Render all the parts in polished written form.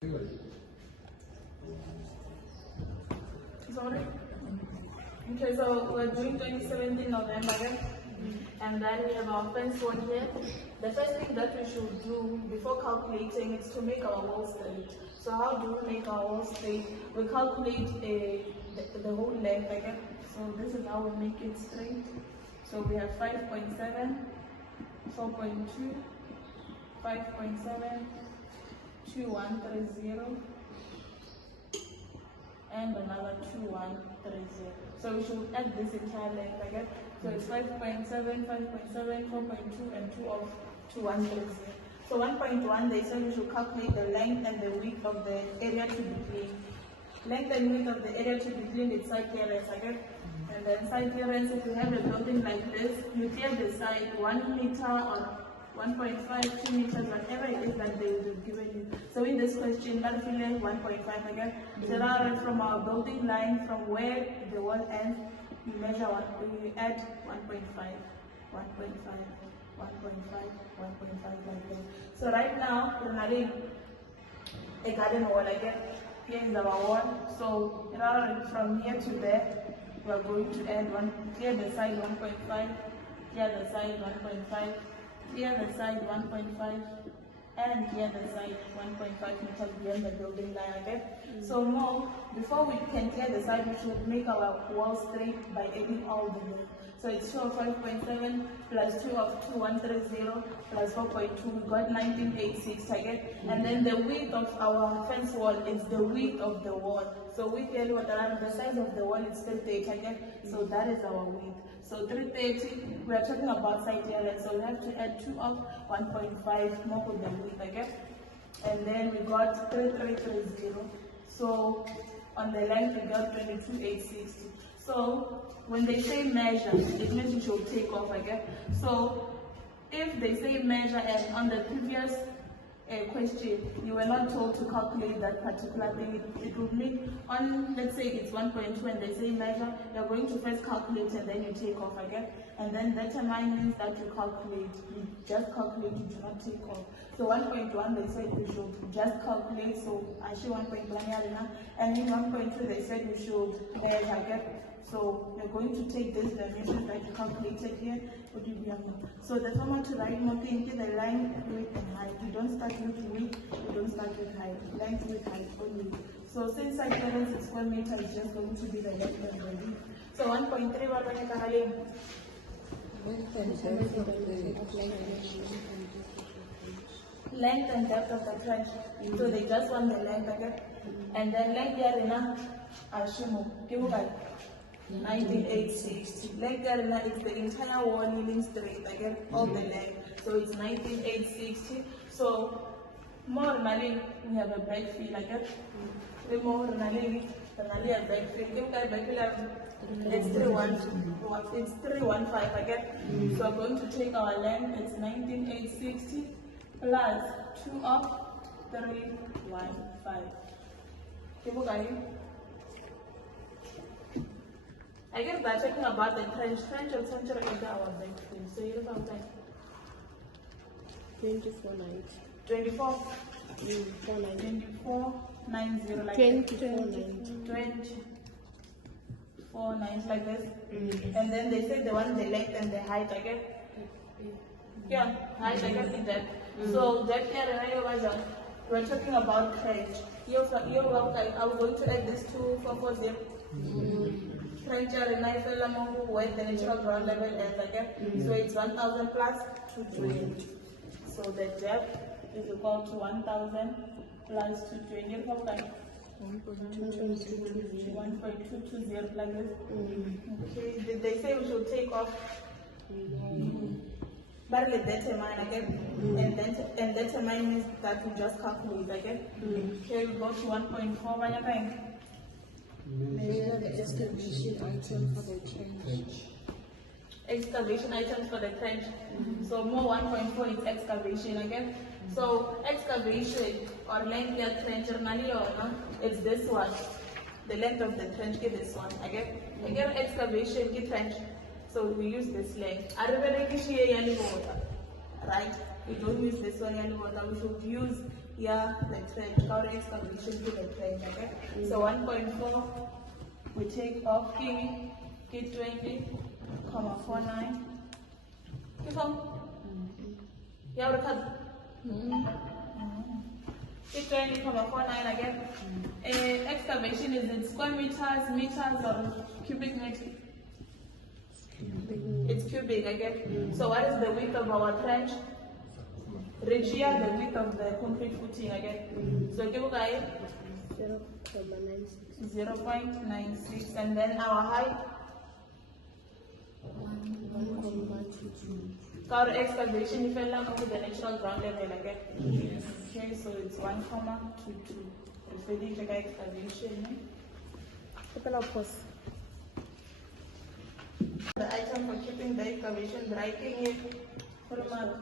Sorry? Okay, so we're doing 2017 November, right? And then we have our fence one here. The first thing that we should do before calculating is to make our wall straight. So how do we make our wall straight? We calculate the whole length, okay? So this is how we make it straight. So we have 5.7, 4.2, 5.7, 2130, and another 2130. So we should add this entire length, okay? So it's 5.7, 5.7, 4.2, and 2 of 2130. So 1.1, they said we should calculate the length and the width of the area to be cleaned. Length and width of the area to be cleaned is side clearance, okay? And then side clearance, if you have a building like this, you clear the side 1 meter or 1.5, 2 meters, whatever it is that they will have given you. So in this question, backfill 1.5 again. So from our building line, from where the wall ends, you measure you add 1.5, 1.5, 1.5, 1.5 like that. So right now, we're having a garden wall again. Here is our wall. So from here to there, we are going to add clear the side 1.5, clear the side 1.5, clear the side 1.5, and clear the side 1.5 meters beyond the building line, okay? So more, before we can clear the side, we should make our wall straight by adding all the length. So it's 2 of 5.7 plus 2 of 2130 plus 4.2, we got 1986, okay? And then the width of our fence wall is the width of the wall. So we tell you what the size of the wall is 330, okay? So that is our width. So 330, we are talking about side clearance, so we have to add 2 of 1.5 more with the width, okay? And then we got 3330. So on the length we got 22,860. So when they say measure, it means you should take off, okay? So if they say measure and on the previous question, you were not told to calculate that particular thing, it would mean on, let's say it's 1.2 and they say measure, you're going to first calculate and then you take off again. And then determine means that you calculate, you just calculate, you do not take off. So 1.1 they said we should just calculate, so I show 1.1 and in 1.2 they said we should measure again. So you're going to take this dimensions that you calculated here. So the formula to write more thing is the line, width, and height. You don't start with width, you don't start with height. Length, width, height only. So since side clearance is 4 meters, it's just going to be the length and the width. So 1.3, what are you length and depth of the trench. So they just want the length again. And then length here enough. Ashumu. Give me 19,860. Length there is the entire wall kneeling straight again, all the length. So it's 19,860. So more normally we have a backfill again. The more normally a backfill. Give me backfill. It's 315 again. So I'm going to take our length. It's 19,860 plus 2 of 315. I guess by talking about the trench of central is our backfill. So you know what 2490. 24? 2490 like 2490 like this. And then they said they want the length and the height again. Yeah, height again in that. So that here we're talking about trench. I'm going to add this to 440. Trench where the natural ground level ends again. So it's 1000 plus 220. So the depth is equal to 1000 plus 220. 1.220 like this. Okay, did they say we should take off? But let determine again, and determine means that we just calculate again. Here we go to 1.4 by again. Measure the excavation item for the trench. Excavation items for the trench. So more 1.4 is excavation again. So excavation or length of trench it's this one. The length of the trench is this one. Again excavation is trench. So we use this length. Right? We don't use this one anymore. We should use yeah, the trench, our excavation to the trench, okay? So 1.4, we take off K 20,49. Keep on. Yeah, what cut? K 20,49 again. Excavation is in square meters, meters, or cubic meter? It's cubic again. So what is the width of our trench? Regia, the width of the concrete footing again. So give guys 0.96, and then our height. Our excavation, if you look to the natural ground level again. Okay, so it's 1,22. Referring to excavation. The item for keeping the excavation dry, can you put them out?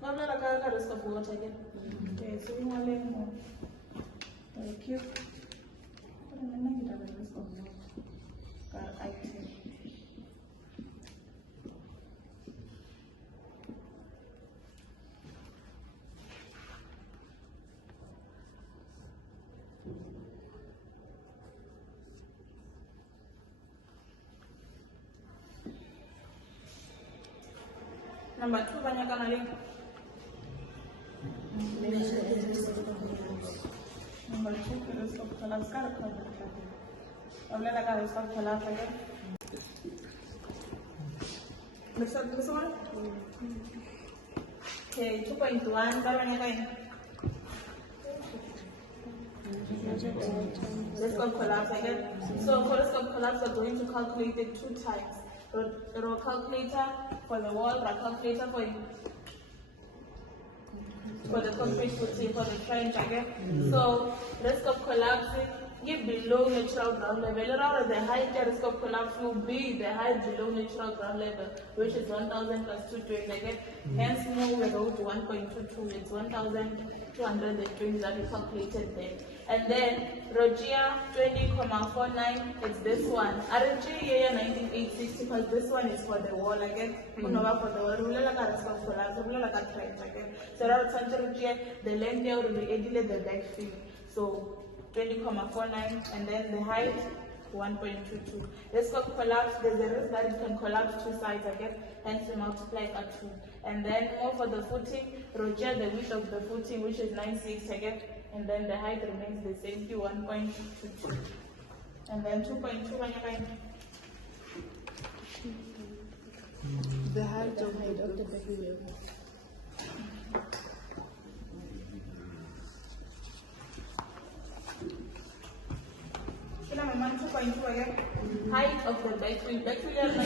No, no, I can't risk of water again. Okay, so we want to more. Thank you. Item. Number 2, banyak kan lagi. Number 2, terus kalau sekarang kalau berkata, boleh lah kalau sekarang saja. Besar besar. Okay, 2.1, banyak kan? Let's go collapse again. So for let's go collapse, we're going to calculate it 2 times. Row calculator for the wall, row calculator for the concrete footing, for the trench again. So risk of collapse give below natural ground level. Or the height risk of collapse will be the height below natural ground level, which is 1,000 plus 220 again. Hence more we go to 1.22, it's 1,220 that we calculated there. And then Rogia 20,49, it's this one. RG year 1986, because this one is for the wall again. For the wall, we will collapse, we will trench again. So that's the length there will be the backfill. So 20,49, and then the height 1.22. Let's go collapse. There's a risk that it can collapse 2 sides again, hence we multiply at 2. And then more for the footing, Roger the width of the footing, which is 9.6 again, and then the height remains the same, 1.22. And then 2.2, the height of the backfill. again. Height of the backfill. Backfill is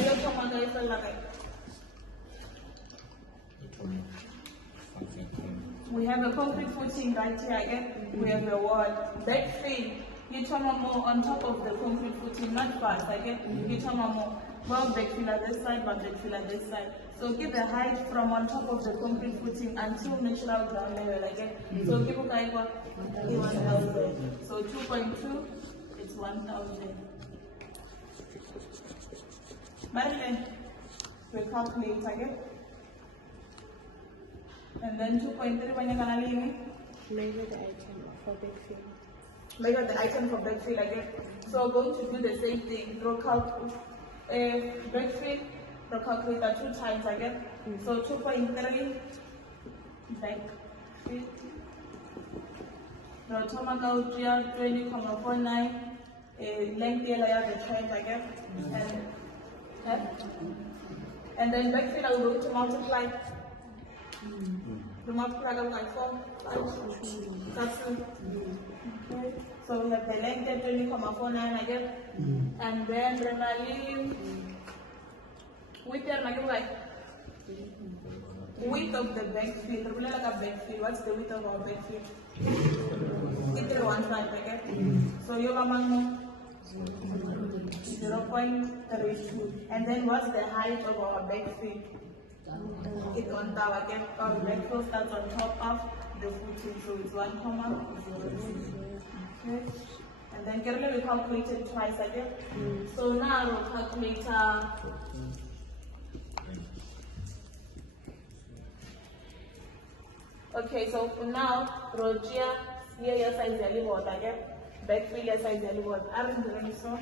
we have a concrete footing right here again. We have a wall. Backfill, you turn more on top of the concrete footing, not fast again. You turn more. Well, backfill at this side, but backfill at this side. So give the height from on top of the concrete footing until natural ground level again. So give a 1,000. So 2.2. 1,000. Madeline, we calculate again. And then 2.3 when you're gonna leave. Measure the item for backfill. Measure the item for backfill again. So we're going to do the same thing. Backfill, calculator 2 times again. So 2.3 backfill. Rotomacal 20,49. Length here I have the trench again, and then backfill I'm going to multiply. To multiply by 4, 5, that's it. Okay. So we have the length at 20,49 again, and then remaining width width of the backfill. What's the width of our backfill? 1.5 again. So you have 0.32. And then what's the height of our backfill? It's on top again. Our backfill starts on top of the footing, so it's 1,0. Okay. And then carefully we calculate it twice again. So now we'll calculate Okay, so for now, Rogia, here size yellow water, okay? Backfill your size yellow water. Aren't you ready, so?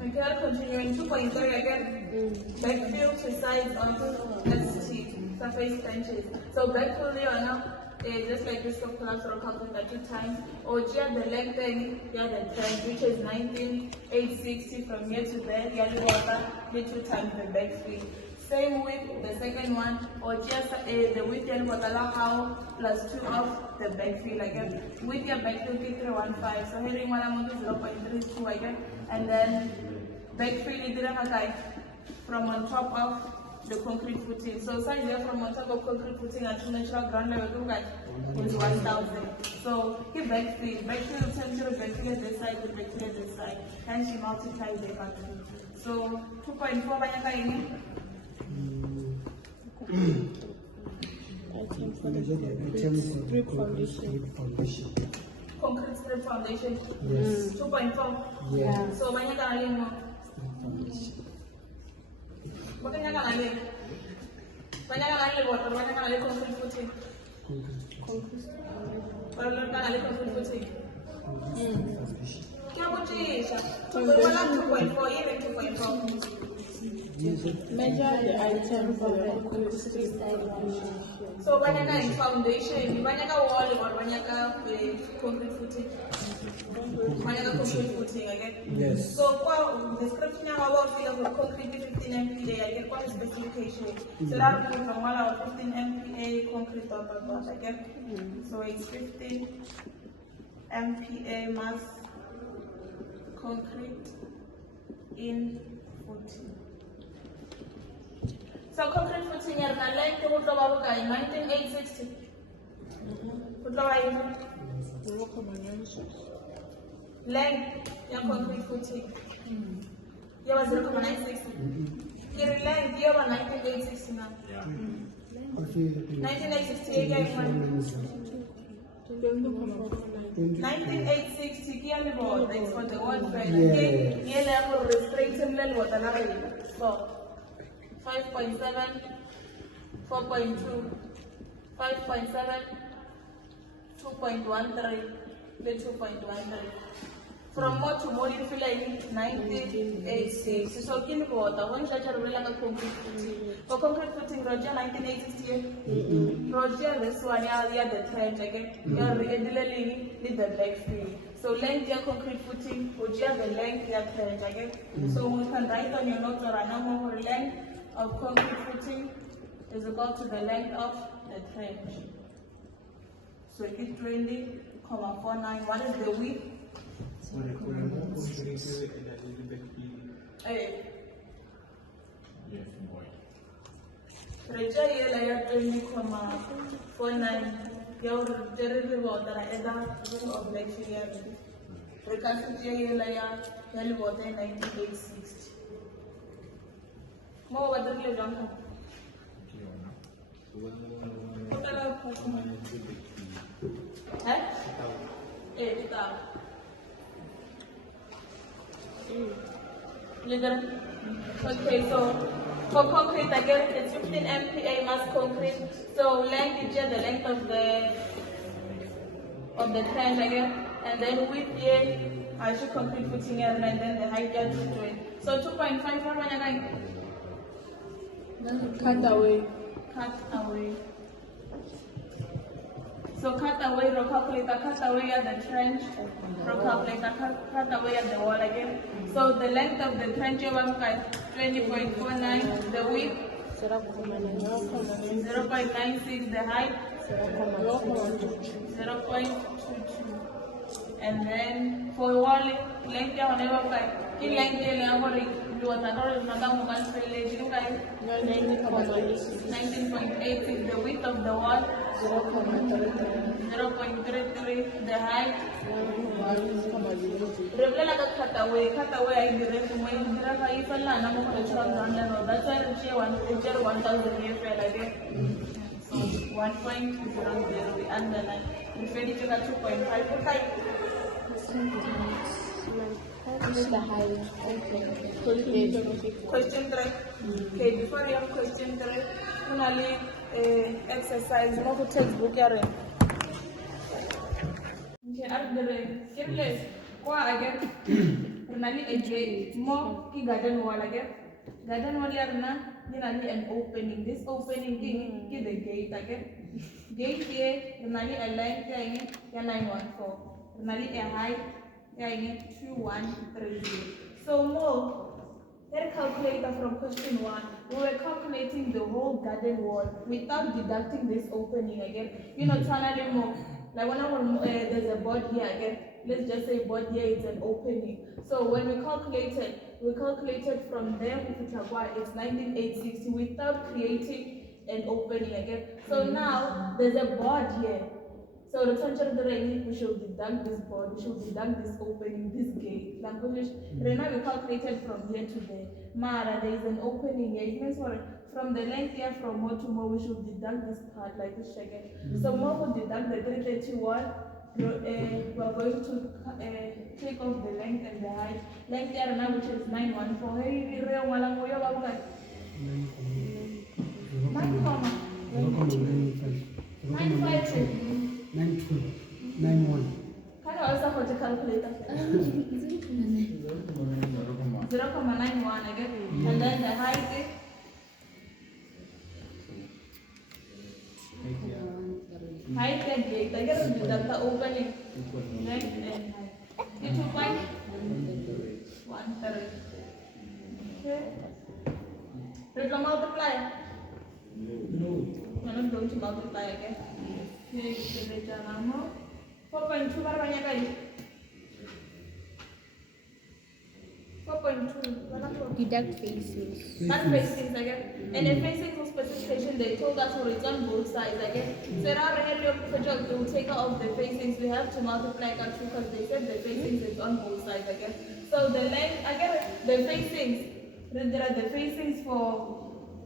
Okay, I'll continue in 2.3 again. Backfill to sides onto ST, surface trenches. So backfill there now, just like this of class or calculator 2 times. Or here the length and here the trench, which is 19,860 from here to there. Yellow water, the 2 times the backfill. Same with the second one, or just the width yellow water how plus 2 of the backfill again. With your backfill 315. So here one amount is 0.32 again. And then backfill is from on top of the concrete footing. So size here from on top of concrete footing at natural ground level is 1,000. So here backfill will tell you the backfill at this side, the backfill at this side. And she multiplies the backfill. So 2.4 by Item for the concrete strip foundation. Concrete strip foundation. Yes. 2.4. Yeah. So banyak kali mo. Banyak kali. Banyak kali water. Banyak kali concrete footing. Banyak kali concrete footing. Kya kuchisha? So wala 2.4 even 2.4. Measure the item for the concrete strip foundation. So banyak kali foundation. Banyak kali wall or banyak kali concrete footing. Banyak concrete footing again. Yes. So what description about the concrete 15 MPa again? What is specification? So that will from 15 MPa concrete again. So it's 15 MPa mass concrete in footing. So concrete footing are the length of the 19,860. Length, your concrete footing. You was 0.960. Your length, you were 19,860 now. 19,860 again. 19,860 kilowatt. That's for the wall frame. Okay, here level restriction level what another. So 5.7, 4.2, 5.7, 2.13, the 2.13. From more to more, you feel like 1986. So, kilowatt, when you are like a concrete footing. For concrete footing, Roger 1988. Roger, this one, yeah, the trench again. You're regularly need the backfill. So, length your concrete footing, Roger, the length your trench again. So, we can write on your notes or a number length of concrete footing is equal to the length of the trench. So, it is 20,49. What is the width? Recha ye la ya 20,49. Your terrible water of bacteria. Recalcitrate ye la ya hell water 9860. More water le jump. Okay, so for concrete again, it's 15 MPa mass concrete. So length is just the length of the trench again, and then width here I should concrete footing here, and then the height is 220. So 2.5 for one again. Cut away. Cut away. So cut away, row calculator, cut away at the trench, row calculator, cut away at the wall again. So the length of the trench is 20.49, the width 0.96, the height 0.22. And then for wall length, you have never in length, you have 19.8 is the width of the wall, 0.33 the height. Regular cut away I direct when that's why it's 1,000 years again. So 1.00 we underline. If you get 2.5, This is the height. Okay. Question 3. Okay, before you have question 3, finally exercise more textbook here. Okay, after the careless, go again. Finally again more garden wall again. Garden wall here na, finally an opening. This opening is the gate again. Gate here, finally a length here, 914. Finally a height here, 2130. So more. Let's calculate from question 1. We were calculating the whole garden wall without deducting this opening again. You know, finally more. Like when there's a board here again. Let's just say board here is an opening. So when we calculated from there it's 19,860 without creating an opening again. So now there's a board here. So the center of the ring, we should deduct this board, we should deduct this opening, this gate. Language, now we calculated from here to there. Mara, there is an opening here. It means from the length here from more to more, we should deduct this part like this again. So more will deduct the 331. We are going to take off the length and the height. Length here now, which is 914. Hey, 9.91. Can you also hold the calculator? 0.91 again. And then the height is height and gate. I get the opening length and height. The 2.130. Okay. We're going to multiply. We're not going to multiply again. Okay, 4.2 berapa banyak kali? 4.2 Deduct faces. Not facings again. And the facings of specification they told us for it's on both sides again. So now we will take out the facings. We have to multiply that two because they said the facings is on both sides again. So the length again the facings. There are the facings for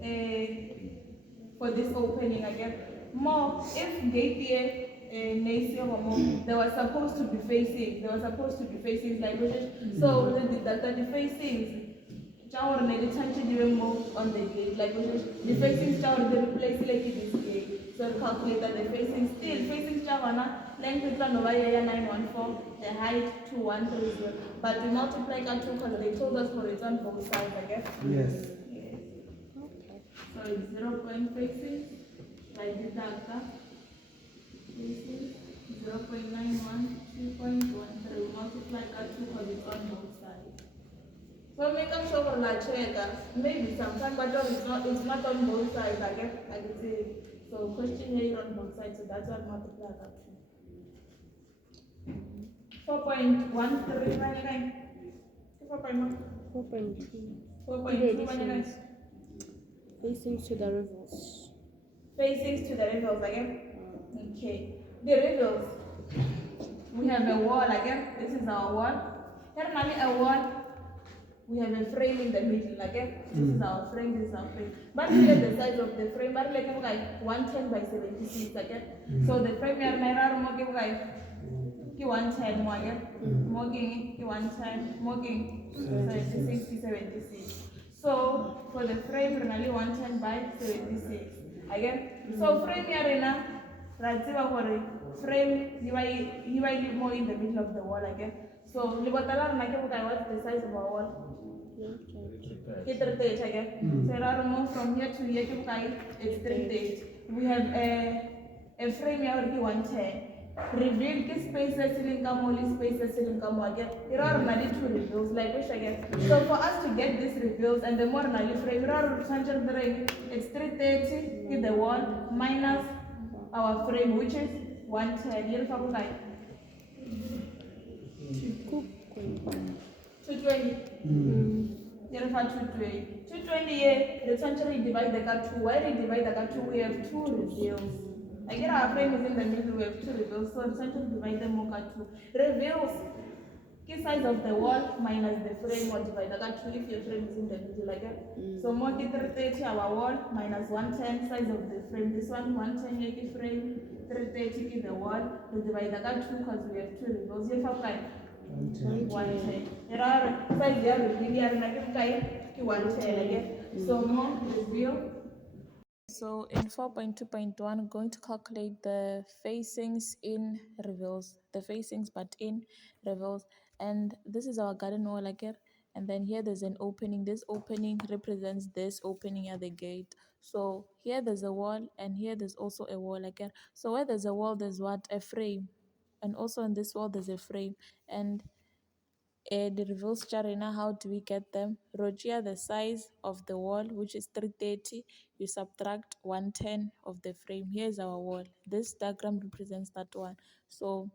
this opening again. More if gate here they were supposed to be facing. They were supposed to be facing like this. So the facings. Tower even more on the gate like the facing tower they replace like this gate. So calculate that the facing still facing tower length is 914, the height 2130. But we multiply that 2 because they told us for it on both sides, I guess. Yes. Okay. So it's 0 point facing like this facing 0.91, 2.13. We multiply that 2 because it's on both sides. So make sure for la check maybe sometimes but it's not on both sides, I guess I can say. So question here on both sides, so that's why I multiply that 2. 4.13 4.1 4.2 Facing to the rivers. Facing to the rivers again. Okay. The rivers. We have a wall again. This is our wall. Normally a wall. We have a frame in the middle again. This is our frame. This is our frame. But look at the size of the frame. But like 110 by 76 again. So the frame here naira mo give like 110 more again. Mogging 110. Mogging 76 76. So for the frame, normally 110 by 76. Again. So frame here na radziwa for frame you live more in the middle of the wall again. So libotala na what's the size of our wall? It's 38 again. So from here to here it's 38. We have a frame here 110. Reveal the spaces in only spaces in again. There are only 2 reveals like which again. So for us to get these reveals and the more only frame it's 330 in the wall minus our frame which is 110. You'll probably like 220. You'll find 220. 220 here, the century divide the car 2. Why we divide the car 2? We have 2 reveals. I get our frame is in the middle, we have 2 reveals, so the center divide them more 2. Reveals, key size of the wall minus the frame or divide the 2 if your frame is in the middle like that. So more 330 our wall minus 110 size of the frame. This one 110 here frame, 330 the wall, we divide the 2 because we have 2 reveals. You have 110. There are size there reveal here and I can type 110 again. So more reveal. So in 4.2.1, I'm going to calculate the facings in reveals, the facings but in reveals. And this is our garden wall again. And then here there's an opening. This opening represents this opening at the gate. So here there's a wall and here there's also a wall again. So where there's a wall, there's what? A frame. And also in this wall, there's a frame. And the reveals Charina, how do we get them? Rogia, the size of the wall, which is 330, you subtract 110 of the frame. Here's our wall. This diagram represents that one. So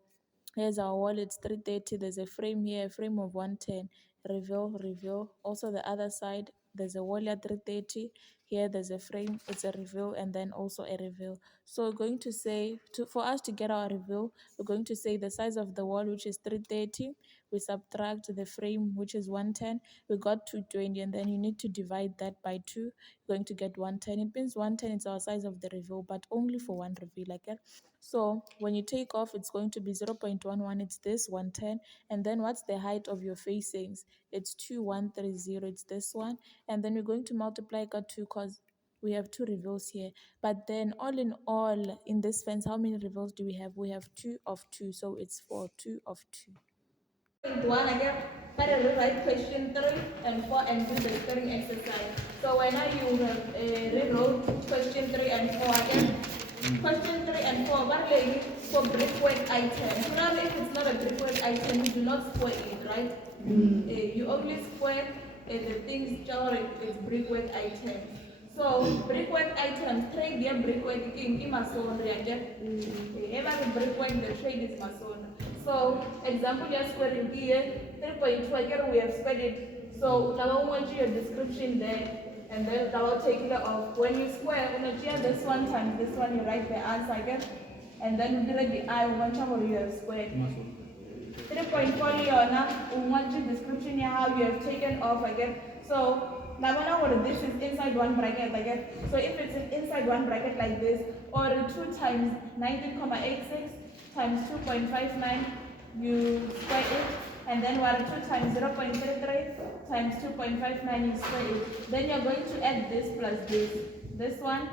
here's our wall, it's 330. There's a frame here, a frame of 110. Reveal. Also the other side, there's a wall at 330. Here there's a frame, it's a reveal, and then also a reveal. So we're going to say, for us to get our reveal, we're going to say the size of the wall, which is 330. We subtract the frame, which is 110. We got 220, and then you need to divide that by 2. You're going to get 110. It means 110 is our size of the reveal, but only for one reveal. Okay? So when you take off, it's going to be 0.11. It's this 110. And then what's the height of your facings? It's 2130. It's this one. And then we're going to multiply by 2 because we have 2 reveals here. But then all in all, in this fence, how many reveals do we have? We have 2 of 2. So it's 4, 2 of 2. One again, parallel write question 3 and 4 and do the scoring exercise. So when you have rewrote question 3 and 4 again, question 3 and 4 are for brickwork item. Now if it's not a brickwork item, you do not square it, right? You only square the things that it's brickwork item. So brickwork items, trade their brickwork in masonry again. Every brickwork the trade is masonry. So example just square in here, 3.2 again we have squared it. So now I want your description there and then I will take it off. When you square, this one times this one, you write the answer again. And then you direct the I want you have squared. 3.4 Leona, we want your description here how you have taken off again. So now what this is inside one bracket again. So if it's inside one bracket like this, or 2 times 19.86 times 2.59, you square it, and then what 2 times 0.33 times 2.59, you square it. Then you're going to add this plus this. This one,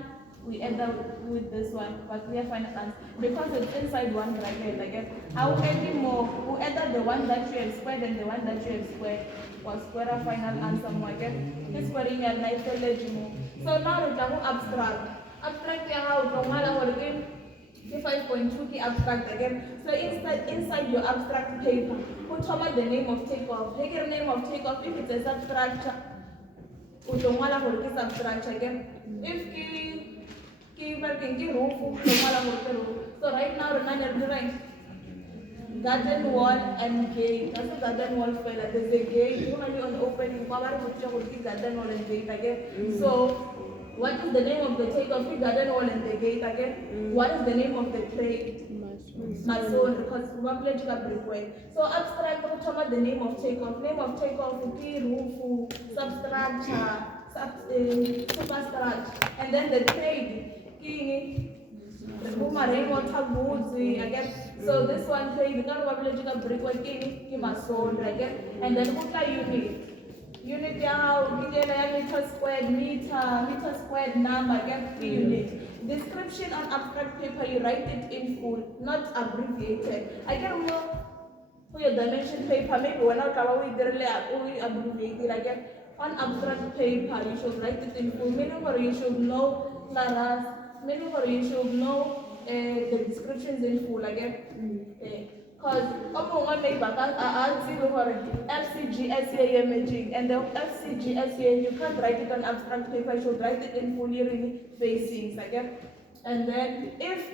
we end up with this one, but we have final answer. Because it's inside one bracket, again, I will add more. We'll add the one that you have squared and the one that you have squared. Was square a final answer more again. This squaring and nice more. So now we have abstract. Abstract how to again. 5.2 key abstract again. So inside your abstract paper, put the name of takeoff. Take your name of takeoff if it's a substructure. Utomala for this substructure again. If key working key roof, so right now we're right. Garden wall and gate. That's a garden wall fella. There's a gate. Only on opening. Garden wall and gate again. So what is the name of the takeoff? Garden wall and the gate again. What is the name of the trade? Mason, because one pledge brickwork. So abstract, the name of takeoff. Name of takeoff, key, roof, substructure, superstructure. And then the trade, key, rainwater goods again. So this one trade, the kind brickwork, key, mason again. And then what are unit? Unit meter squared number, get the unit. Description on abstract paper, you write it in full, not abbreviated. I can more for your dimension paper, maybe when I we abbreviate it again. On abstract paper, you should write it in full. Meaning or you should know class, meaning or you should know the descriptions in full again. Because one may FCGSA imaging and the FCGSA, you can't write it on abstract paper, you should write it in full really facings again. And then if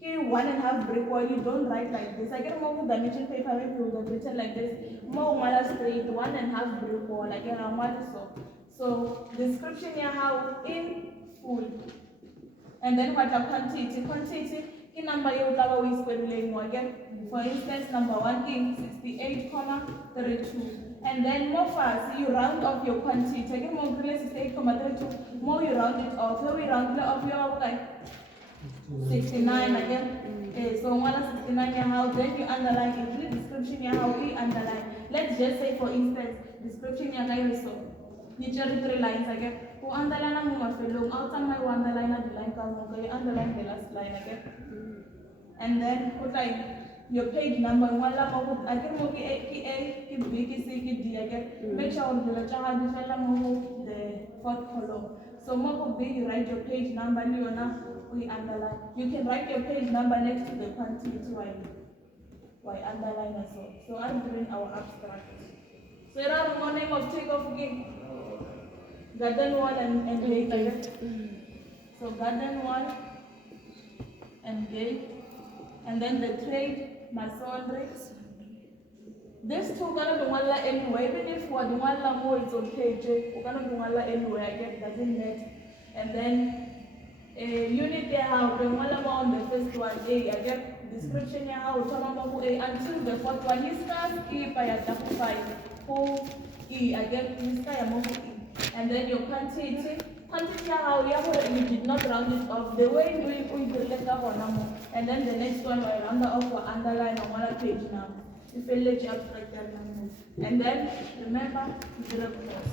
1.5 brick wall, you don't write like this. I get more dimension paper, maybe you would have written like this. More straight, 1.5 brick wall, like so description here how in full. And then what a quantity? Quantity number you will square again. For instance, number 1 in 68,32. And then more fast, you round off your quantity. Again, more 68,32. More you round it off. So we round it off your 69 again. So ngwala 69 ya how, then you underline include description ya how, we underline. Let's just say for instance, description ya guy so. You just 3 lines again. Who underline mo mafelong outside my underline the line count, you underline the last line again. And then put like your page number ngwala mo put again mo ki A, ki B, ki C, ki D again. Make sure the chaha di fella mo the fourth column. So mo could be you write your page number and you we underline. You can write your page number next to the quantity why underline as well. So I'm doing our abstract. So there are more name of take of game. Garden wall and gate again. So garden wall and gate. And then the trade, masonry. This two gonna do one anyway, even if what one more is okay, we're gonna do one anyway, again, doesn't matter. And then unit there how the one on the first one, again, description here how until the fourth one, he starts E by a double 5, who E again, he starts E. And then your quantity how you did not round it off. The way we the letter for number. And then the next one we round off for underline on one page now. If you let you abstract that number. And then remember 0 cross.